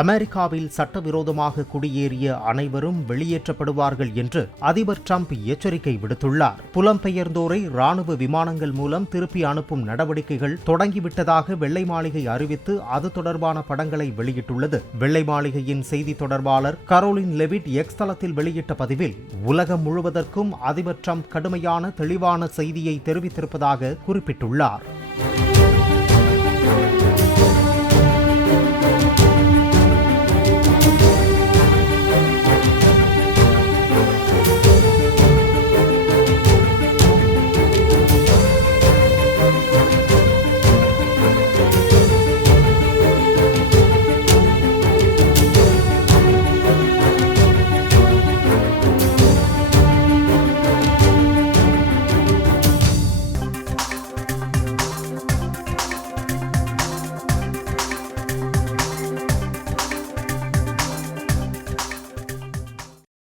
அமெரிக்காவில் சட்டவிரோதமாக குடியேறிய அனைவரும் வெளியேற்றப்படுவார்கள் என்று அதிபர் டிரம்ப் எச்சரிக்கை விடுத்துள்ளார். புலம்பெயர்ந்தோரை ராணுவ விமானங்கள் மூலம் திருப்பி அனுப்பும் நடவடிக்கைகள் தொடங்கிவிட்டதாக வெள்ளை மாளிகை அறிவித்து அது தொடர்பான படங்களை வெளியிட்டுள்ளது. வெள்ளை மாளிகையின் செய்தி தொடர்பாளர் கரோலின் லெவிட் எக்ஸ் தளத்தில் வெளியிட்ட பதிவில் உலகம் முழுவதற்கும் அதிபர் டிரம்ப் கடுமையான தெளிவான செய்தியை தெரிவித்திருப்பதாக குறிப்பிட்டுள்ளார்.